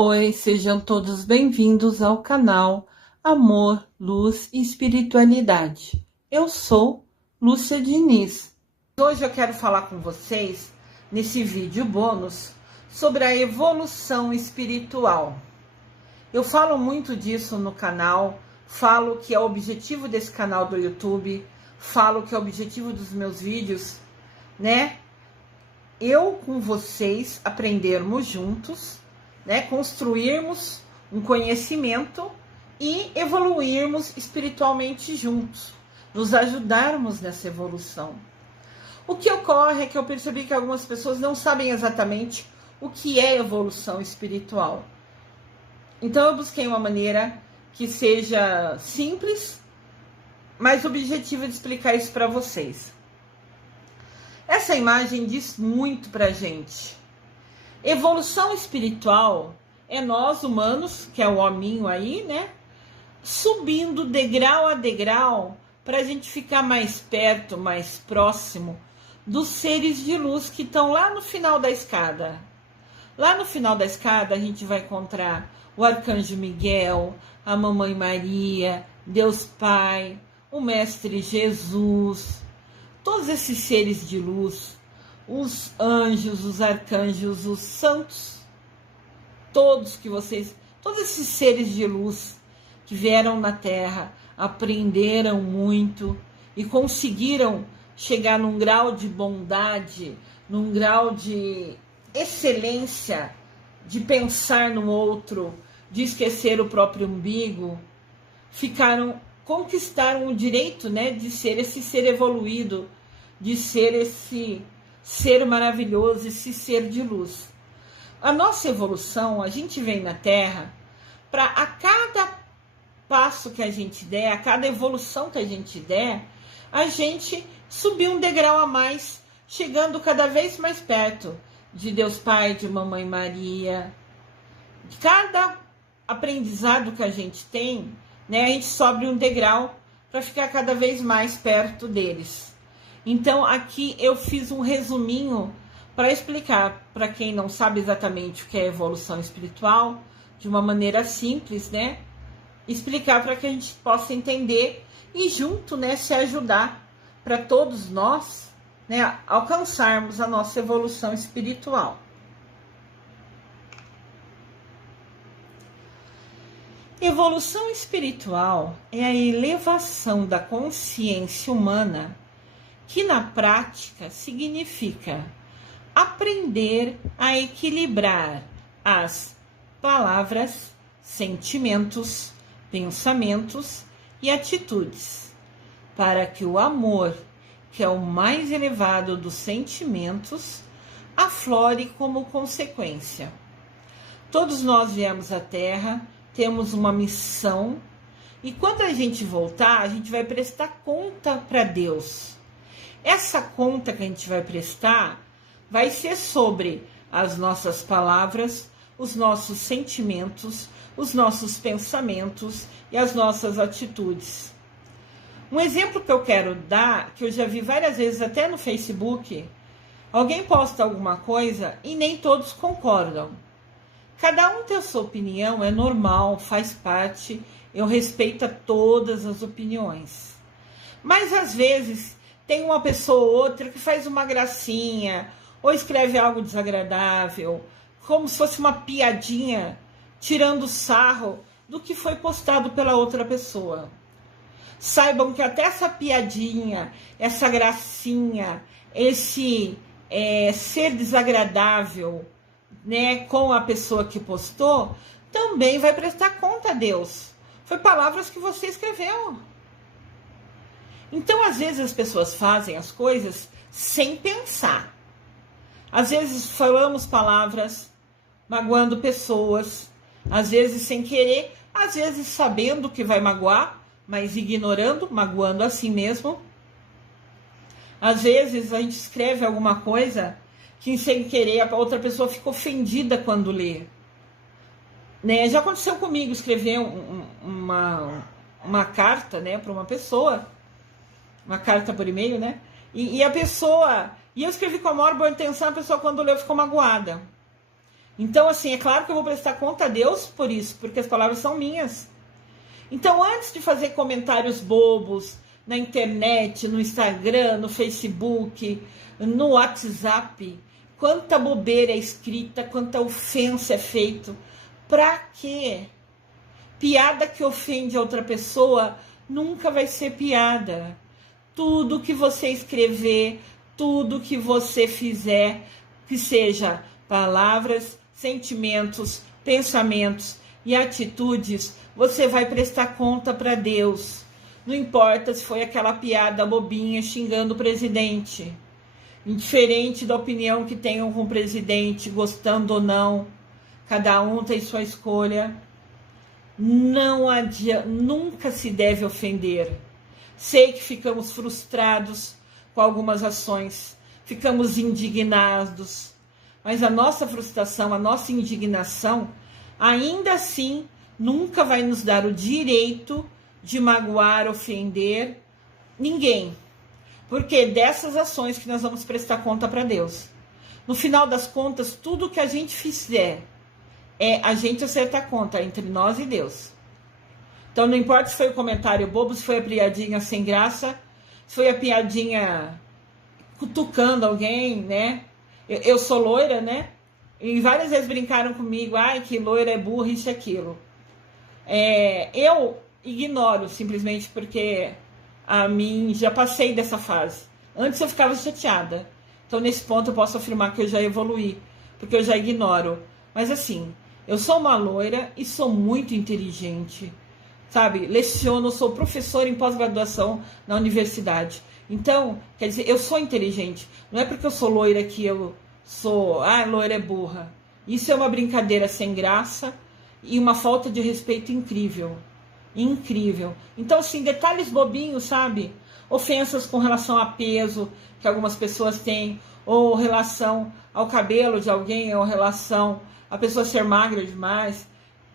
Oi, sejam todos bem-vindos ao canal Amor, Luz e Espiritualidade. Eu sou Lúcia Diniz. Hoje eu quero falar com vocês, nesse vídeo bônus, sobre a evolução espiritual. Eu falo muito disso no canal, falo que é o objetivo desse canal do YouTube, falo que é o objetivo dos meus vídeos, né? Eu com vocês aprendermos juntos, né, construirmos um conhecimento e evoluirmos espiritualmente juntos, nos ajudarmos nessa evolução. O que ocorre é que eu percebi que algumas pessoas não sabem exatamente o que é evolução espiritual. Então eu busquei uma maneira que seja simples, mas objetiva de explicar isso para vocês. Essa imagem diz muito pra gente. Evolução espiritual é nós humanos, que é o hominho aí, né? Subindo degrau a degrau para a gente ficar mais perto, mais próximo dos seres de luz que estão lá no final da escada. Lá no final da escada a gente vai encontrar o Arcanjo Miguel, a Mamãe Maria, Deus Pai, o Mestre Jesus, todos esses seres de luz, os anjos, os arcanjos, os santos, todos esses seres de luz que vieram na Terra, aprenderam muito e conseguiram chegar num grau de bondade, num grau de excelência, de pensar no outro, de esquecer o próprio umbigo, conquistaram o direito, né, de ser esse ser evoluído, de ser esse ser maravilhoso, esse ser de luz. A nossa evolução, a gente vem na Terra para a cada passo que a gente der, a cada evolução que a gente der, a gente subir um degrau a mais, chegando cada vez mais perto de Deus Pai, de Mamãe Maria. Cada aprendizado que a gente tem, né, a gente sobe um degrau para ficar cada vez mais perto deles. Então, aqui eu fiz um resuminho para explicar para quem não sabe exatamente o que é evolução espiritual, de uma maneira simples, né? Explicar para que a gente possa entender e junto, né, se ajudar para todos nós, né, alcançarmos a nossa evolução espiritual. Evolução espiritual é a elevação da consciência humana, que na prática significa aprender a equilibrar as palavras, sentimentos, pensamentos e atitudes, para que o amor, que é o mais elevado dos sentimentos, aflore como consequência. Todos nós viemos à Terra, temos uma missão, e quando a gente voltar, a gente vai prestar conta para Deus. Essa conta que a gente vai prestar vai ser sobre as nossas palavras, os nossos sentimentos, os nossos pensamentos e as nossas atitudes. Um exemplo que eu quero dar, que eu já vi várias vezes até no Facebook, alguém posta alguma coisa e nem todos concordam. Cada um tem a sua opinião, é normal, faz parte, eu respeito todas as opiniões. Mas às vezes tem uma pessoa ou outra que faz uma gracinha, ou escreve algo desagradável, como se fosse uma piadinha, tirando sarro do que foi postado pela outra pessoa. Saibam que até essa piadinha, essa gracinha, esse ser desagradável, né, com a pessoa que postou, também vai prestar conta a Deus. Foi palavras que você escreveu. Então, às vezes, as pessoas fazem as coisas sem pensar. Às vezes, falamos palavras magoando pessoas, às vezes sem querer, às vezes sabendo que vai magoar, mas ignorando, magoando assim mesmo. Às vezes, a gente escreve alguma coisa que, sem querer, a outra pessoa fica ofendida quando lê. Né? Já aconteceu comigo escrever uma carta, né, para uma pessoa, uma carta por e-mail, né? E a pessoa... E eu escrevi com a maior boa intenção, a pessoa quando leu ficou magoada. Então, assim, é claro que eu vou prestar conta a Deus por isso, porque as palavras são minhas. Então, antes de fazer comentários bobos na internet, no Instagram, no Facebook, no WhatsApp, quanta bobeira é escrita, quanta ofensa é feita. Pra quê? Piada que ofende a outra pessoa nunca vai ser piada. Tudo que você escrever, tudo que você fizer, que seja palavras, sentimentos, pensamentos e atitudes, você vai prestar conta para Deus. Não importa se foi aquela piada bobinha xingando o presidente. Indiferente da opinião que tenham com o presidente, gostando ou não, cada um tem sua escolha. Não adianta, nunca se deve ofender. Sei que ficamos frustrados com algumas ações, ficamos indignados, mas a nossa frustração, a nossa indignação, ainda assim, nunca vai nos dar o direito de magoar, ofender ninguém. Porque dessas ações que nós vamos prestar conta para Deus. No final das contas, tudo que a gente fizer é a gente acertar conta entre nós e Deus. Então não importa se foi o comentário bobo, se foi a piadinha sem graça, se foi a piadinha cutucando alguém, né? Eu sou loira, né? E várias vezes brincaram comigo, ai, que loira é burra, isso e aquilo. Eu ignoro simplesmente porque a mim já passei dessa fase. Antes eu ficava chateada. Então nesse ponto eu posso afirmar que eu já evoluí, porque eu já ignoro. Mas assim, eu sou uma loira e sou muito inteligente, sabe? Leciono, sou professora em pós-graduação na universidade. Então, quer dizer, eu sou inteligente. Não é porque eu sou loira que eu sou, loira é burra. Isso é uma brincadeira sem graça e uma falta de respeito incrível. Incrível. Então, assim, detalhes bobinhos, sabe? Ofensas com relação a peso que algumas pessoas têm, ou relação ao cabelo de alguém, ou relação a pessoa ser magra demais,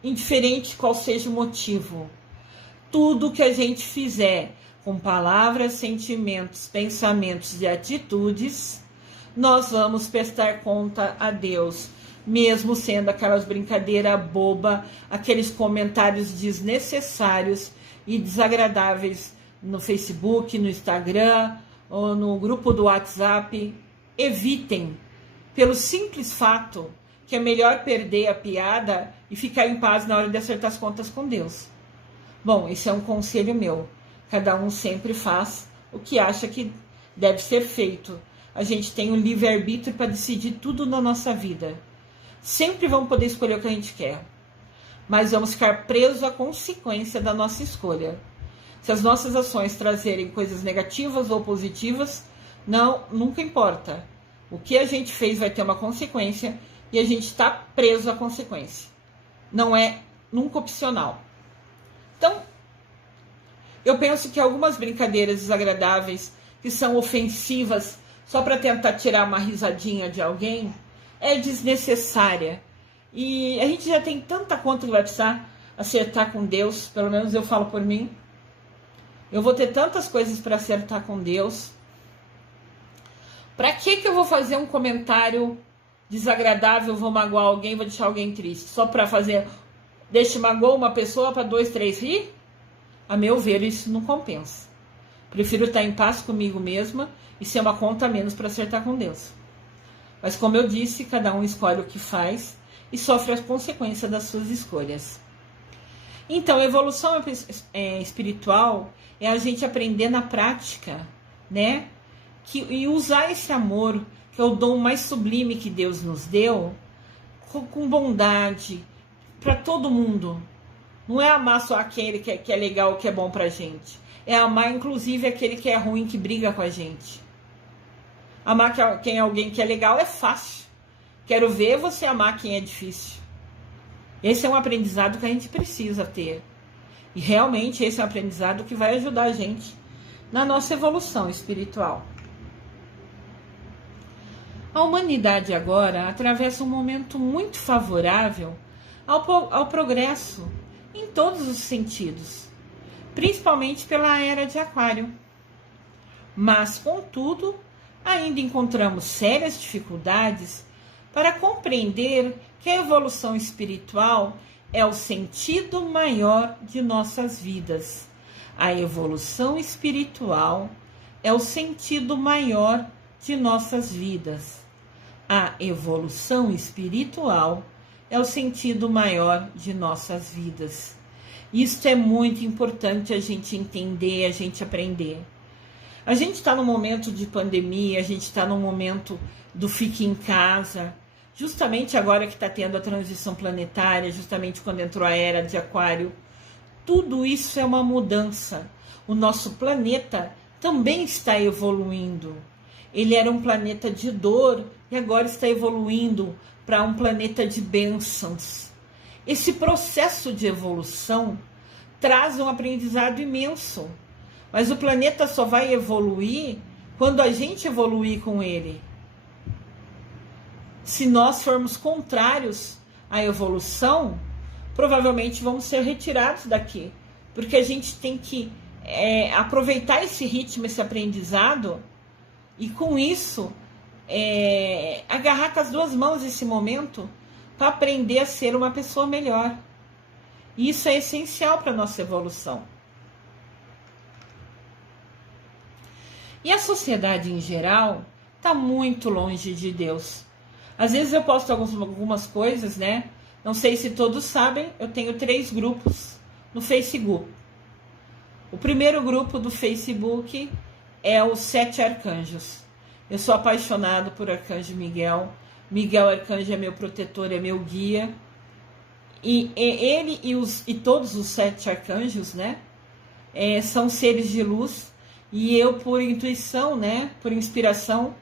indiferente qual seja o motivo. Tudo que a gente fizer com palavras, sentimentos, pensamentos e atitudes, nós vamos prestar conta a Deus, mesmo sendo aquelas brincadeiras bobas, aqueles comentários desnecessários e desagradáveis no Facebook, no Instagram ou no grupo do WhatsApp. Evitem, pelo simples fato que é melhor perder a piada e ficar em paz na hora de acertar as contas com Deus. Bom, esse é um conselho meu. Cada um sempre faz o que acha que deve ser feito. A gente tem um livre-arbítrio para decidir tudo na nossa vida. Sempre vamos poder escolher o que a gente quer. Mas vamos ficar presos à consequência da nossa escolha. Se as nossas ações trazerem coisas negativas ou positivas, nunca importa. O que a gente fez vai ter uma consequência e a gente está preso à consequência. Não é nunca opcional. Então, eu penso que algumas brincadeiras desagradáveis, que são ofensivas só para tentar tirar uma risadinha de alguém, é desnecessária. E a gente já tem tanta conta que vai precisar acertar com Deus, pelo menos eu falo por mim. Eu vou ter tantas coisas para acertar com Deus. Para que eu vou fazer um comentário desagradável, vou magoar alguém, vou deixar alguém triste? Só para fazer, magoar uma pessoa para 2, 3 rir? A meu ver, isso não compensa. Prefiro estar em paz comigo mesma e ser uma conta a menos para acertar com Deus. Mas como eu disse, cada um escolhe o que faz e sofre as consequências das suas escolhas. Então, a evolução espiritual é a gente aprender na prática, né? E usar esse amor, que é o dom mais sublime que Deus nos deu, com bondade, para todo mundo. Não é amar só aquele que é legal, que é bom pra gente. É amar, inclusive, aquele que é ruim, que briga com a gente. Amar quem é alguém que é legal é fácil. Quero ver você amar quem é difícil. Esse é um aprendizado que a gente precisa ter. E realmente esse é um aprendizado que vai ajudar a gente na nossa evolução espiritual. A humanidade agora atravessa um momento muito favorável ao progresso em todos os sentidos, principalmente pela era de Aquário. Mas, contudo, ainda encontramos sérias dificuldades para compreender que a evolução espiritual é o sentido maior de nossas vidas. A evolução espiritual é o sentido maior de nossas vidas. A evolução espiritual é o sentido maior de nossas vidas. Isso é muito importante a gente entender, a gente aprender. A gente está num momento de pandemia, a gente está num momento do fique em casa, justamente agora que está tendo a transição planetária, justamente quando entrou a era de Aquário. Tudo isso é uma mudança. O nosso planeta também está evoluindo. Ele era um planeta de dor e agora está evoluindo para um planeta de bênçãos. Esse processo de evolução traz um aprendizado imenso, mas o planeta só vai evoluir quando a gente evoluir com ele. Se nós formos contrários à evolução, provavelmente vamos ser retirados daqui, porque a gente tem que aproveitar esse ritmo, esse aprendizado, e com isso agarrar com as duas mãos esse momento para aprender a ser uma pessoa melhor. Isso é essencial para a nossa evolução. E a sociedade em geral está muito longe de Deus. Às vezes eu posto algumas coisas, né? Não sei se todos sabem, eu tenho 3 grupos no Facebook. O primeiro grupo do Facebook é os 7 arcanjos. Eu sou apaixonado por Arcanjo Miguel. Miguel Arcanjo é meu protetor, é meu guia. E ele e todos os 7 arcanjos, né? São seres de luz. E eu, por intuição, né? Por inspiração,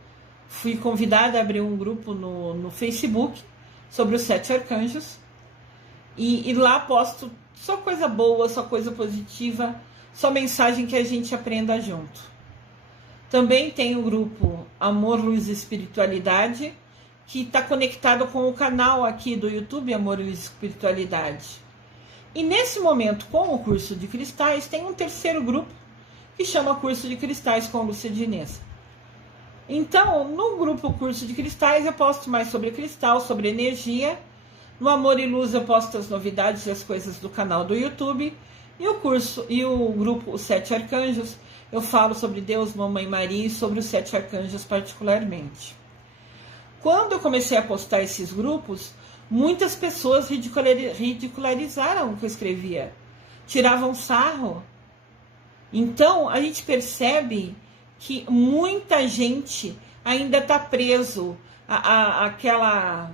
fui convidada a abrir um grupo no Facebook sobre os 7 arcanjos. E lá posto só coisa boa, só coisa positiva, só mensagem que a gente aprenda junto. Também tem o grupo Amor, Luz e Espiritualidade, que está conectado com o canal aqui do YouTube, Amor, Luz e Espiritualidade. E nesse momento, com o curso de cristais, tem um terceiro grupo que chama Curso de Cristais com Lúcia Diniz. Então, no grupo Curso de Cristais, eu posto mais sobre cristal, sobre energia. No Amor e Luz, eu posto as novidades e as coisas do canal do YouTube. E o curso e o grupo Os 7 Arcanjos, eu falo sobre Deus, Mamãe Maria e sobre os 7 arcanjos particularmente. Quando eu comecei a postar esses grupos, muitas pessoas ridicularizaram o que eu escrevia, tiravam sarro. Então, a gente percebe que muita gente ainda está preso àquela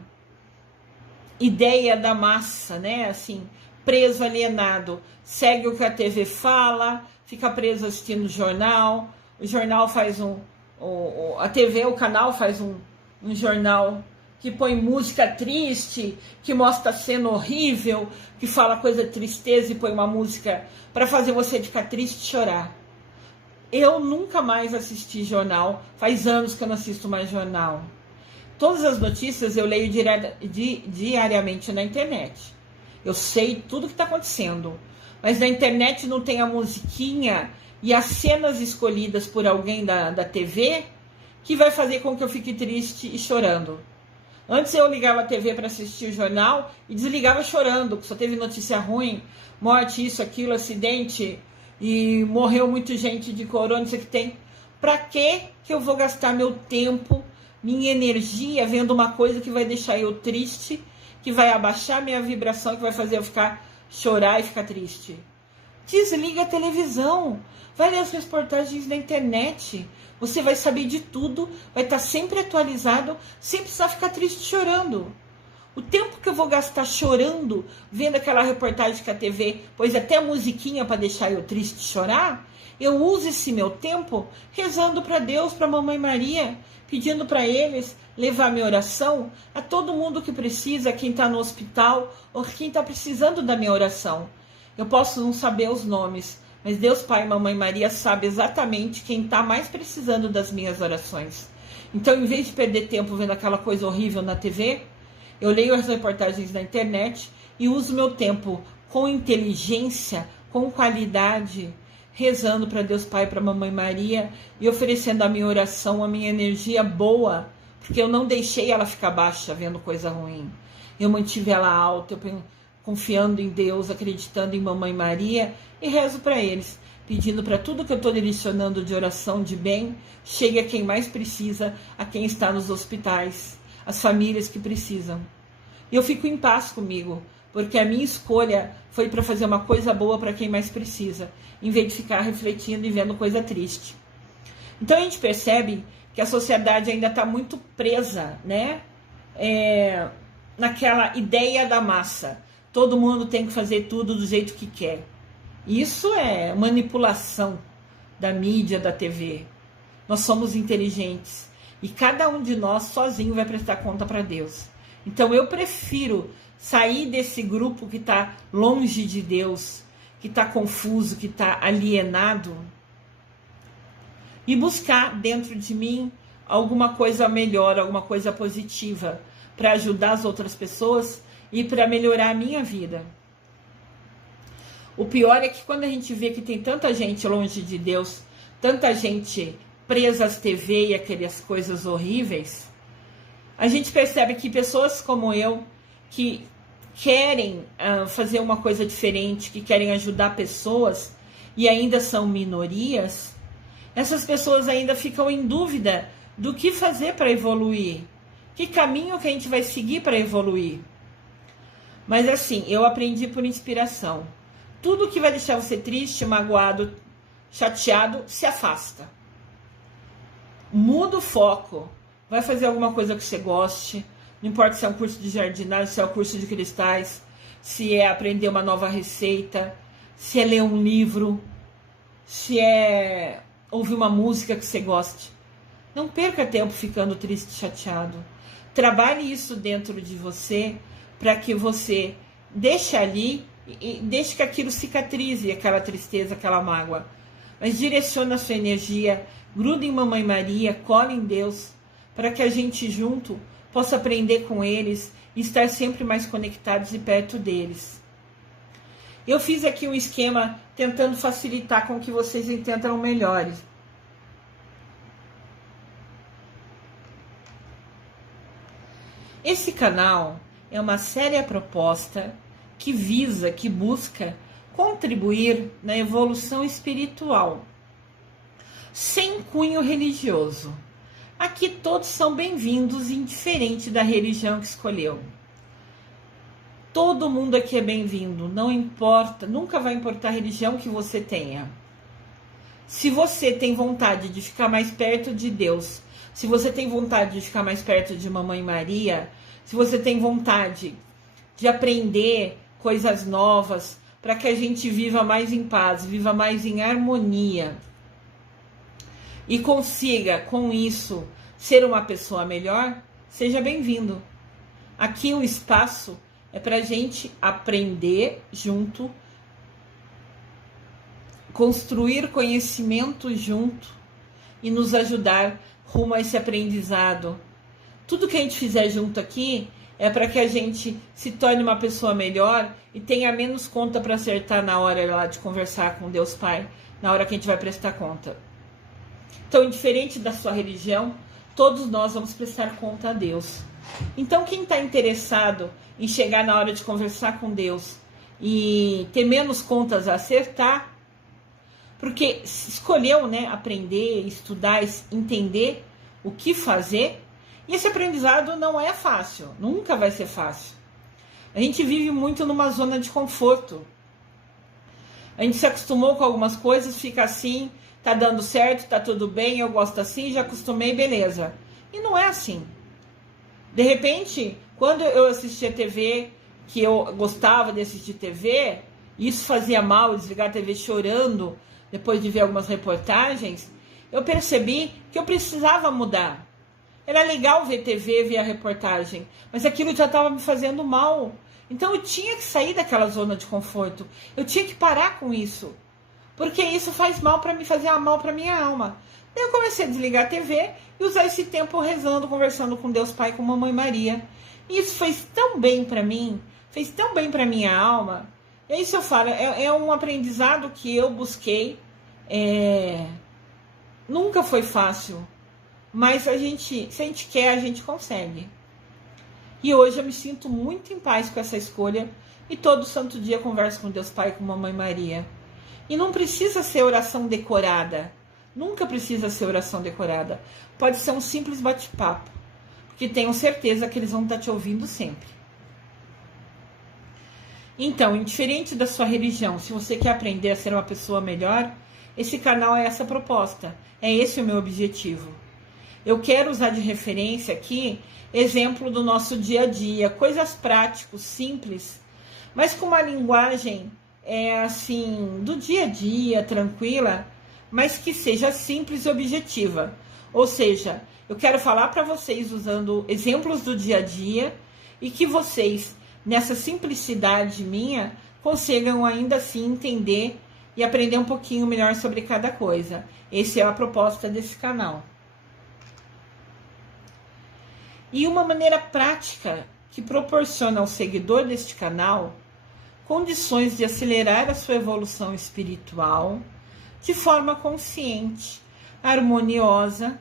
ideia da massa, né? Assim, preso, alienado, segue o que a TV fala, fica preso assistindo jornal, o jornal faz a TV, o canal faz um jornal que põe música triste, que mostra cena horrível, que fala coisa de tristeza e põe uma música para fazer você ficar triste e chorar. Eu nunca mais assisti jornal, faz anos que eu não assisto mais jornal. Todas as notícias eu leio diariamente na internet. Eu sei tudo que está acontecendo, mas na internet não tem a musiquinha e as cenas escolhidas por alguém da TV que vai fazer com que eu fique triste e chorando. Antes eu ligava a TV para assistir o jornal e desligava chorando, que só teve notícia ruim, morte, isso, aquilo, acidente, e morreu muita gente de corona, isso que tem. Para que eu vou gastar meu tempo, minha energia vendo uma coisa que vai deixar eu triste, que vai abaixar minha vibração, que vai fazer eu chorar e ficar triste? Desliga a televisão, vai ler as reportagens na internet, você vai saber de tudo, vai estar sempre atualizado, sem precisar ficar triste chorando. O tempo que eu vou gastar chorando, vendo aquela reportagem que a TV pôs até a musiquinha para deixar eu triste chorar, eu uso esse meu tempo rezando para Deus, para a Mamãe Maria, pedindo para eles levar minha oração a todo mundo que precisa, quem está no hospital ou quem está precisando da minha oração. Eu posso não saber os nomes, mas Deus Pai e Mamãe Maria sabe exatamente quem está mais precisando das minhas orações. Então, em vez de perder tempo vendo aquela coisa horrível na TV, eu leio as reportagens na internet e uso meu tempo com inteligência, com qualidade, rezando para Deus Pai e para Mamãe Maria e oferecendo a minha oração, a minha energia boa, porque eu não deixei ela ficar baixa vendo coisa ruim. Eu mantive ela alta, confiando em Deus, acreditando em Mamãe Maria, e rezo para eles, pedindo para tudo que eu estou direcionando de oração de bem, chegue a quem mais precisa, a quem está nos hospitais, as famílias que precisam. E eu fico em paz comigo, porque a minha escolha foi para fazer uma coisa boa para quem mais precisa, em vez de ficar refletindo e vendo coisa triste. Então a gente percebe que a sociedade ainda está muito presa, né? Naquela ideia da massa. Todo mundo tem que fazer tudo do jeito que quer. Isso é manipulação da mídia, da TV. Nós somos inteligentes e cada um de nós sozinho vai prestar conta para Deus. Então eu prefiro sair desse grupo que está longe de Deus, que está confuso, que está alienado, e buscar dentro de mim alguma coisa melhor, alguma coisa positiva, para ajudar as outras pessoas e para melhorar a minha vida. O pior é que quando a gente vê que tem tanta gente longe de Deus, tanta gente presa às TV e aquelas coisas horríveis, a gente percebe que pessoas como eu, que querem fazer uma coisa diferente, que querem ajudar pessoas e ainda são minorias, essas pessoas ainda ficam em dúvida do que fazer para evoluir, que caminho que a gente vai seguir para evoluir. Mas assim, eu aprendi por inspiração. Tudo que vai deixar você triste, magoado, chateado, se afasta. Muda o foco. Vai fazer alguma coisa que você goste. Não importa se é um curso de jardinagem, se é um curso de cristais, se é aprender uma nova receita, se é ler um livro, se é ouvir uma música que você goste. Não perca tempo ficando triste e chateado. Trabalhe isso dentro de você para que você deixe ali e deixe que aquilo cicatrize, aquela tristeza, aquela mágoa. Mas direcione a sua energia, gruda em Mamãe Maria, cola em Deus, para que a gente junto possa aprender com eles e estar sempre mais conectados e perto deles. Eu fiz aqui um esquema tentando facilitar com que vocês entendam melhores. Esse canal é uma séria proposta que visa, que busca contribuir na evolução espiritual, sem cunho religioso. Aqui todos são bem-vindos, indiferente da religião que escolheu. Todo mundo aqui é bem-vindo, não importa, nunca vai importar a religião que você tenha. Se você tem vontade de ficar mais perto de Deus, se você tem vontade de ficar mais perto de Mamãe Maria, se você tem vontade de aprender coisas novas, para que a gente viva mais em paz, viva mais em harmonia e consiga, com isso, ser uma pessoa melhor, seja bem-vindo. Aqui o espaço é para a gente aprender junto, construir conhecimento junto e nos ajudar rumo a esse aprendizado. Tudo que a gente fizer junto aqui é para que a gente se torne uma pessoa melhor e tenha menos conta para acertar na hora lá de conversar com Deus Pai, na hora que a gente vai prestar conta. Então, indiferente da sua religião, todos nós vamos prestar conta a Deus. Então, quem está interessado em chegar na hora de conversar com Deus e ter menos contas a acertar, porque escolheu, né, aprender, estudar, entender o que fazer, e esse aprendizado não é fácil, nunca vai ser fácil. A gente vive muito numa zona de conforto. A gente se acostumou com algumas coisas, fica assim, tá dando certo, tá tudo bem, eu gosto assim, já acostumei, beleza. E não é assim. De repente, quando eu assistia TV, que eu gostava de assistir TV, e isso fazia mal, desligar a TV chorando, depois de ver algumas reportagens, eu percebi que eu precisava mudar. Era legal ver TV, ver a reportagem, mas aquilo já estava me fazendo mal. Então eu tinha que sair daquela zona de conforto. Eu tinha que parar com isso. Porque isso faz mal para mim, fazia mal para minha alma. Daí eu comecei a desligar a TV e usar esse tempo rezando, conversando com Deus Pai, com Mamãe Maria. E isso fez tão bem para mim, fez tão bem para minha alma. É isso eu falo, é um aprendizado que eu busquei. Nunca foi fácil. Mas se a gente quer, a gente consegue. E hoje eu me sinto muito em paz com essa escolha e todo santo dia converso com Deus Pai e com Mamãe Maria. E não precisa ser oração decorada. Nunca precisa ser oração decorada. Pode ser um simples bate-papo, porque tenho certeza que eles vão estar te ouvindo sempre. Então, indiferente da sua religião, se você quer aprender a ser uma pessoa melhor, esse canal é essa proposta. É esse o meu objetivo. Eu quero usar de referência aqui exemplo do nosso dia a dia, coisas práticas, simples, mas com uma linguagem assim, do dia a dia, tranquila, mas que seja simples e objetiva. Ou seja, eu quero falar para vocês usando exemplos do dia a dia e que vocês, nessa simplicidade minha, consigam ainda assim entender e aprender um pouquinho melhor sobre cada coisa. Essa é a proposta desse canal. E uma maneira prática que proporciona ao seguidor deste canal condições de acelerar a sua evolução espiritual de forma consciente, harmoniosa,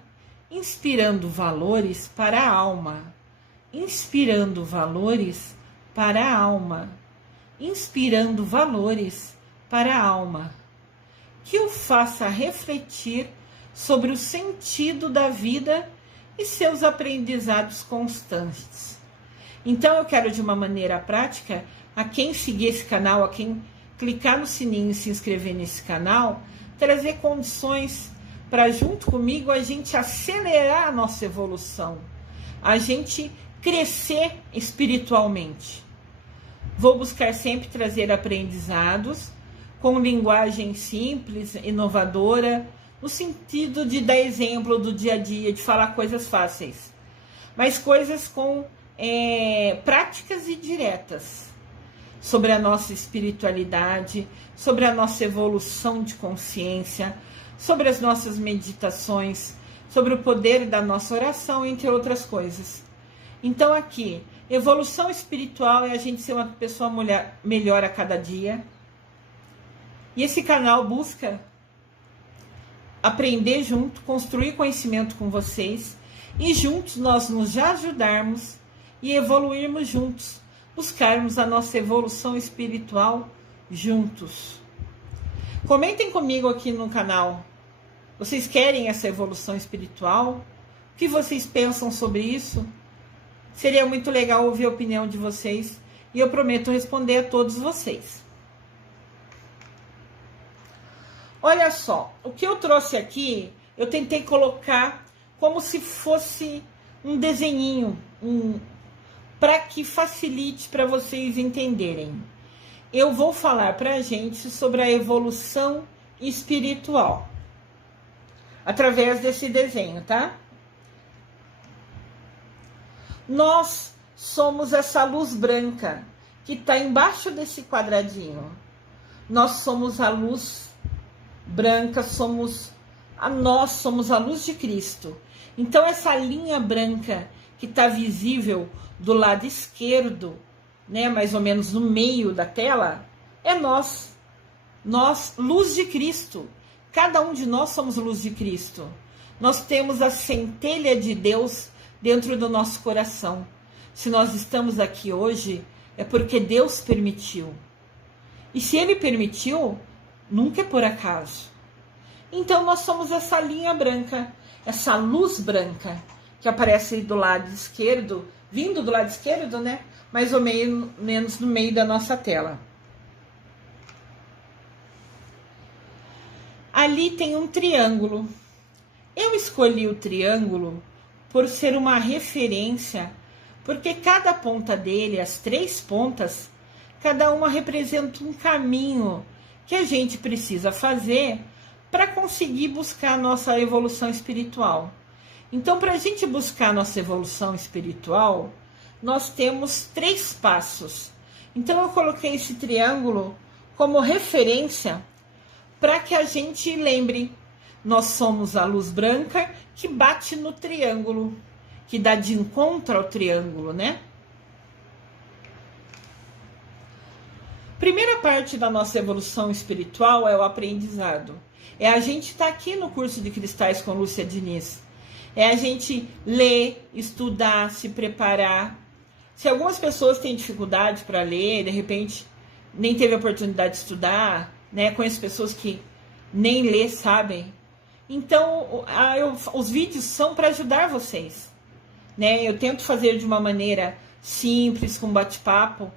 inspirando valores para a alma. Inspirando valores para a alma. Inspirando valores para a alma. Que o faça refletir sobre o sentido da vida e seus aprendizados constantes. Então eu quero, de uma maneira prática, a quem seguir esse canal, a quem clicar no sininho e se inscrever nesse canal, trazer condições para, junto comigo, a gente acelerar a nossa evolução, a gente crescer espiritualmente. Vou buscar sempre trazer aprendizados com linguagem simples, inovadora, no sentido de dar exemplo do dia a dia, de falar coisas fáceis, mas coisas com práticas e diretas sobre a nossa espiritualidade, sobre a nossa evolução de consciência, sobre as nossas meditações, sobre o poder da nossa oração, entre outras coisas. Então aqui, evolução espiritual é a gente ser uma pessoa melhor a cada dia. E esse canal busca aprender junto, construir conhecimento com vocês e juntos nós nos ajudarmos e evoluirmos juntos, buscarmos a nossa evolução espiritual juntos. Comentem comigo aqui no canal. Vocês querem essa evolução espiritual? O que vocês pensam sobre isso? Seria muito legal ouvir a opinião de vocês e eu prometo responder a todos vocês. Olha só, o que eu trouxe aqui, eu tentei colocar como se fosse um desenhinho, para que facilite para vocês entenderem. Eu vou falar para a gente sobre a evolução espiritual, através desse desenho, tá? Nós somos essa luz branca que está embaixo desse quadradinho. Nós somos a luz branca, somos a luz de Cristo. Então essa linha branca que está visível do lado esquerdo, né, mais ou menos no meio da tela, é nós, luz de Cristo. Cada um de nós somos luz de Cristo. Nós temos a centelha de Deus dentro do nosso coração. Se nós estamos aqui hoje, é porque Deus permitiu. E se Ele permitiu, nunca é por acaso. Então nós somos essa linha branca, essa luz branca, que aparece do lado esquerdo, vindo do lado esquerdo, né? Mais ou menos no meio da nossa tela. Ali tem um triângulo. Eu escolhi o triângulo por ser uma referência, porque cada ponta dele, as 3 pontas, cada uma representa um caminho que a gente precisa fazer para conseguir buscar a nossa evolução espiritual. Então, para a gente buscar a nossa evolução espiritual, nós temos 3 passos. Então, eu coloquei esse triângulo como referência para que a gente lembre. Nós somos a luz branca que bate no triângulo, que dá de encontro ao triângulo, né? Primeira parte da nossa evolução espiritual é o aprendizado. É a gente estar aqui no curso de Cristais com Lúcia Diniz. É a gente ler, estudar, se preparar, Se algumas pessoas têm dificuldade para ler, de repente nem teve a oportunidade de estudar, né? Conheço pessoas que nem ler sabem. Então, os vídeos são para ajudar vocês, né? Eu tento fazer de uma maneira simples, com bate-papo,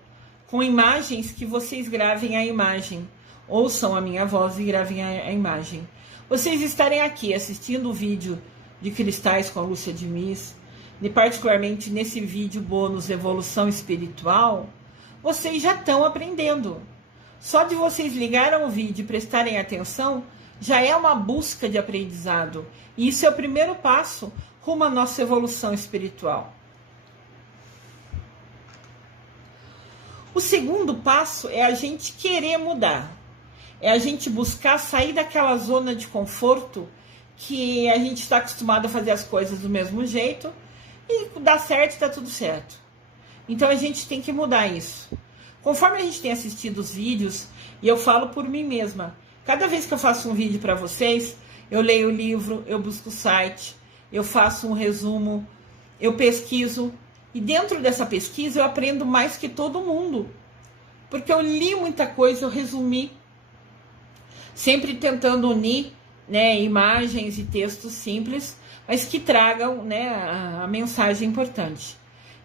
com imagens que vocês gravem a imagem. Ouçam a minha voz e gravem a imagem. Vocês estarem aqui assistindo o vídeo de Cristais com a Lúcia Diniz, e particularmente nesse vídeo bônus Evolução Espiritual, vocês já estão aprendendo. Só de vocês ligarem o vídeo e prestarem atenção, já é uma busca de aprendizado. E isso é o primeiro passo rumo à nossa evolução espiritual. O segundo passo é a gente querer mudar. É a gente buscar sair daquela zona de conforto que a gente está acostumado a fazer as coisas do mesmo jeito e dá certo e está tudo certo. Então a gente tem que mudar isso. Conforme a gente tem assistido os vídeos, e eu falo por mim mesma, cada vez que eu faço um vídeo para vocês, eu leio o livro, eu busco o site, eu faço um resumo, eu pesquiso, e dentro dessa pesquisa eu aprendo mais que todo mundo, porque eu li muita coisa, eu resumi, sempre tentando unir, né, imagens e textos simples, mas que tragam, né, a mensagem importante.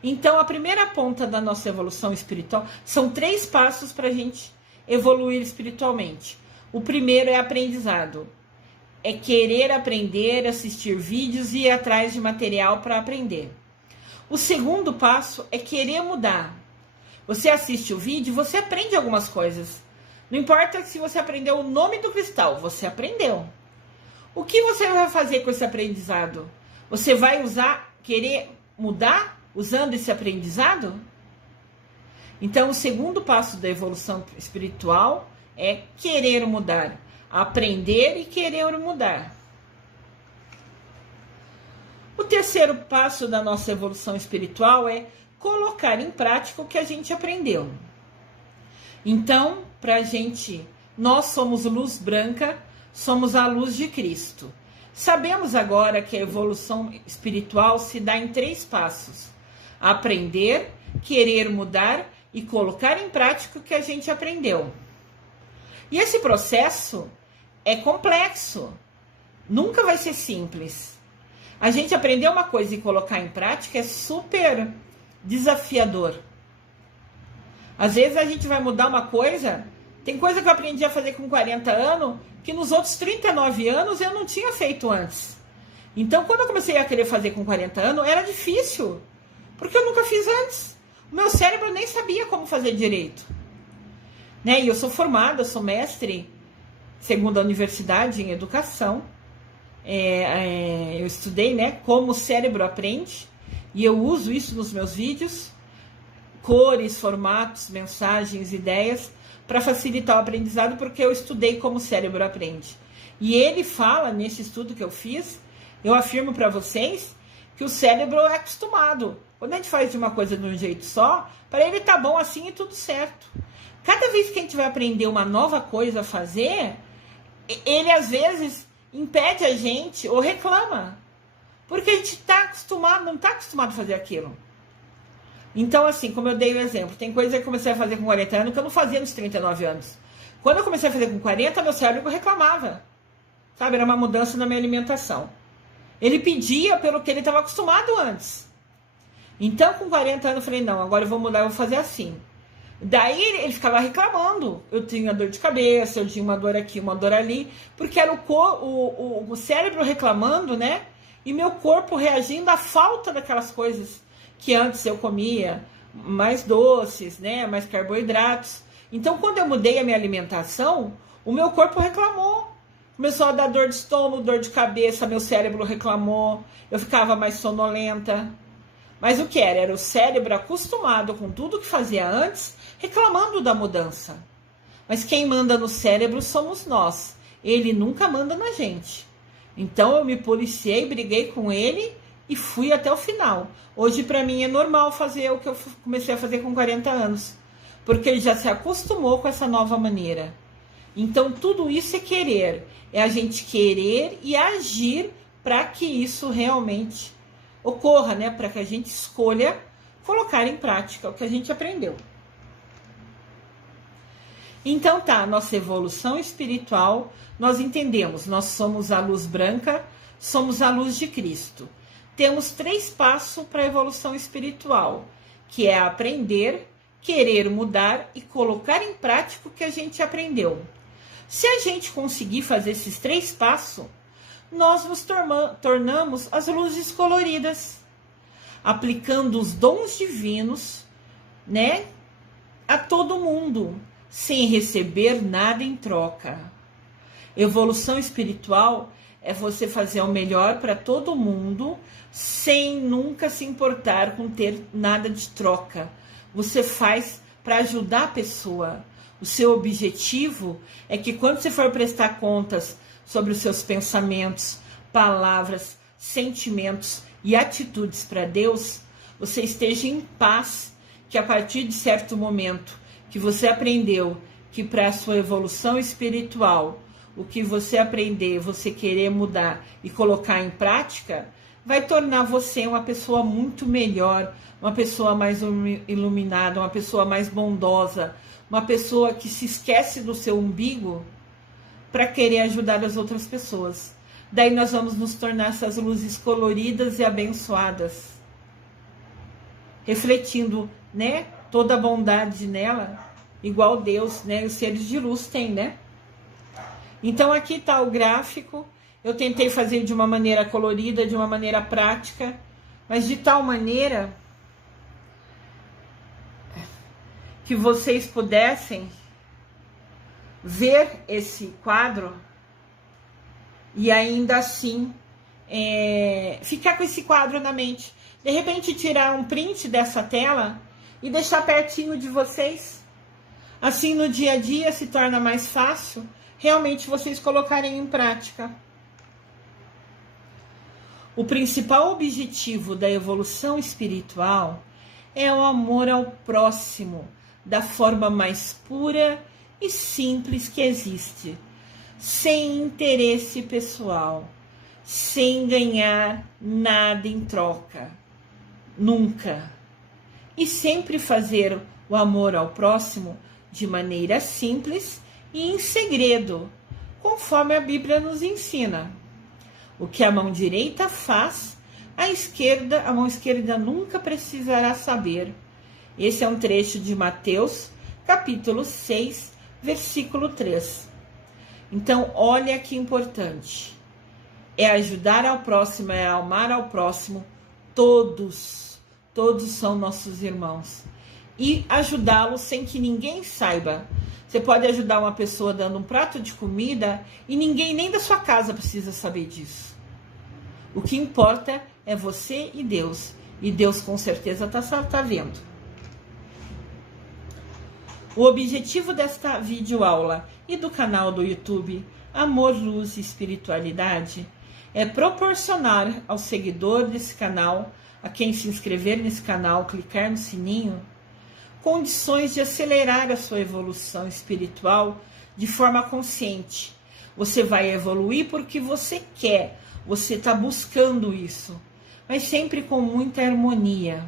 Então, a primeira ponta da nossa evolução espiritual são 3 passos para a gente evoluir espiritualmente. O primeiro é aprendizado. É querer aprender, assistir vídeos e ir atrás de material para aprender. O segundo passo é querer mudar. Você assiste o vídeo, você aprende algumas coisas. Não importa se você aprendeu o nome do cristal, você aprendeu. O que você vai fazer com esse aprendizado? Você vai querer mudar usando esse aprendizado? Então, o segundo passo da evolução espiritual é querer mudar. Aprender e querer mudar. O terceiro passo da nossa evolução espiritual é colocar em prática o que a gente aprendeu. Então, nós somos luz branca, somos a luz de Cristo. Sabemos agora que a evolução espiritual se dá em 3 passos: aprender, querer mudar e colocar em prática o que a gente aprendeu. E esse processo é complexo, nunca vai ser simples. A gente aprender uma coisa e colocar em prática é super desafiador. Às vezes a gente vai mudar uma coisa, tem coisa que eu aprendi a fazer com 40 anos, que nos outros 39 anos eu não tinha feito antes. Então, quando eu comecei a querer fazer com 40 anos, era difícil, porque eu nunca fiz antes. O meu cérebro nem sabia como fazer direito. Né? E eu sou formada, sou mestre, segundo a universidade, em educação. Eu estudei, né, como o cérebro aprende, e eu uso isso nos meus vídeos, cores, formatos, mensagens, ideias, para facilitar o aprendizado, porque eu estudei como o cérebro aprende. E ele fala, nesse estudo que eu fiz, eu afirmo para vocês, que o cérebro é acostumado. Quando a gente faz de uma coisa de um jeito só, para ele tá bom assim e tudo certo. Cada vez que a gente vai aprender uma nova coisa a fazer, ele às vezes impede a gente ou reclama. Porque a gente não está acostumado a fazer aquilo. Então, assim, como eu dei o exemplo, tem coisa que eu comecei a fazer com 40 anos que eu não fazia nos 39 anos. Quando eu comecei a fazer com 40, meu cérebro reclamava. Sabe, era uma mudança na minha alimentação. Ele pedia pelo que ele estava acostumado antes. Então, com 40 anos, eu falei, não, agora eu vou mudar, eu vou fazer assim. Daí, ele ficava reclamando. Eu tinha dor de cabeça, eu tinha uma dor aqui, uma dor ali, porque era o cérebro reclamando, né? E meu corpo reagindo à falta daquelas coisas que antes eu comia, mais doces, né, mais carboidratos. Então, quando eu mudei a minha alimentação, o meu corpo reclamou. Começou a dar dor de estômago, dor de cabeça, meu cérebro reclamou, eu ficava mais sonolenta. Mas o que era? Era o cérebro acostumado com tudo que fazia antes, reclamando da mudança. Mas quem manda no cérebro somos nós. Ele nunca manda na gente. Então, eu me policiei, briguei com ele e fui até o final. Hoje, para mim, é normal fazer o que eu comecei a fazer com 40 anos. Porque ele já se acostumou com essa nova maneira. Então, tudo isso é querer. É a gente querer e agir para que isso realmente ocorra, né? Para que a gente escolha colocar em prática o que a gente aprendeu. Então tá, nossa evolução espiritual, nós entendemos, nós somos a luz branca, somos a luz de Cristo. Temos 3 passos para a evolução espiritual, que é aprender, querer mudar e colocar em prática o que a gente aprendeu. Se a gente conseguir fazer esses 3 passos, nós nos tornamos as luzes coloridas, aplicando os dons divinos, né, a todo mundo, sem receber nada em troca. Evolução espiritual é você fazer o melhor para todo mundo, sem nunca se importar com ter nada de troca. Você faz para ajudar a pessoa. O seu objetivo é que quando você for prestar contas sobre os seus pensamentos, palavras, sentimentos e atitudes para Deus, você esteja em paz, que a partir de certo momento que você aprendeu que para a sua evolução espiritual, o que você aprender, você querer mudar e colocar em prática, vai tornar você uma pessoa muito melhor, uma pessoa mais iluminada, uma pessoa mais bondosa, uma pessoa que se esquece do seu umbigo para querer ajudar as outras pessoas. Daí nós vamos nos tornar essas luzes coloridas e abençoadas, refletindo, né, toda a bondade nela, igual Deus, né, os seres de luz têm, né? Então aqui está o gráfico. Eu tentei fazer de uma maneira colorida, de uma maneira prática, mas de tal maneira que vocês pudessem ver esse quadro e ainda assim ficar com esse quadro na mente. De repente tirar um print dessa tela e deixar pertinho de vocês. Assim no dia a dia se torna mais fácil realmente vocês colocarem em prática. O principal objetivo da evolução espiritual é o amor ao próximo, da forma mais pura e simples que existe, sem interesse pessoal, sem ganhar nada em troca, nunca. E sempre fazer o amor ao próximo de maneira simples e em segredo, conforme a Bíblia nos ensina. O que a mão direita faz, a mão esquerda nunca precisará saber. Esse é um trecho de Mateus, capítulo 6, versículo 3. Então, olha que importante. É ajudar ao próximo, é amar ao próximo. Todos são nossos irmãos. E ajudá-los sem que ninguém saiba. Você pode ajudar uma pessoa dando um prato de comida e ninguém nem da sua casa precisa saber disso. O que importa é você e Deus. E Deus com certeza está vendo. O objetivo desta videoaula e do canal do YouTube Amor, Luz e Espiritualidade é proporcionar ao seguidor desse canal, a quem se inscrever nesse canal, clicar no sininho, condições de acelerar a sua evolução espiritual de forma consciente. Você vai evoluir porque você quer, você está buscando isso, mas sempre com muita harmonia,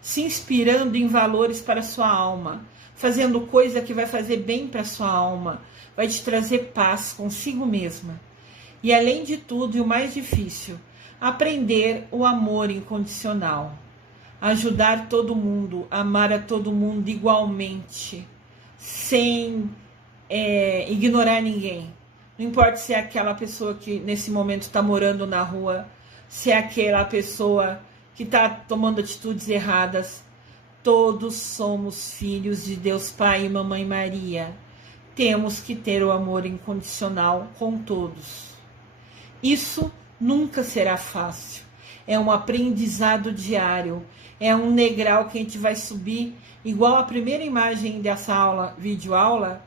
se inspirando em valores para a sua alma, fazendo coisa que vai fazer bem para a sua alma, vai te trazer paz consigo mesma. E além de tudo, e o mais difícil, aprender o amor incondicional. Ajudar todo mundo, amar a todo mundo igualmente, sem ignorar ninguém. Não importa se é aquela pessoa que nesse momento está morando na rua, se é aquela pessoa que está tomando atitudes erradas. Todos somos filhos de Deus Pai e Mamãe Maria. Temos que ter o amor incondicional com todos. Isso nunca será fácil. É um aprendizado diário. É um degrau que a gente vai subir, igual a primeira imagem dessa aula, videoaula,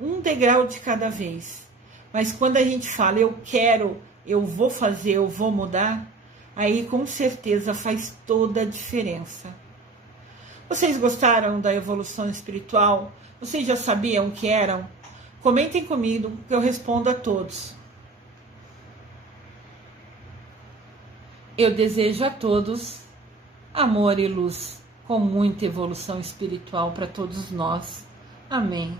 um degrau de cada vez. Mas quando a gente fala, eu quero, eu vou fazer, eu vou mudar, aí com certeza faz toda a diferença. Vocês gostaram da evolução espiritual? Vocês já sabiam o que eram? Comentem comigo que eu respondo a todos. Eu desejo a todos amor e luz. com muita evolução espiritual para todos nós. Amém.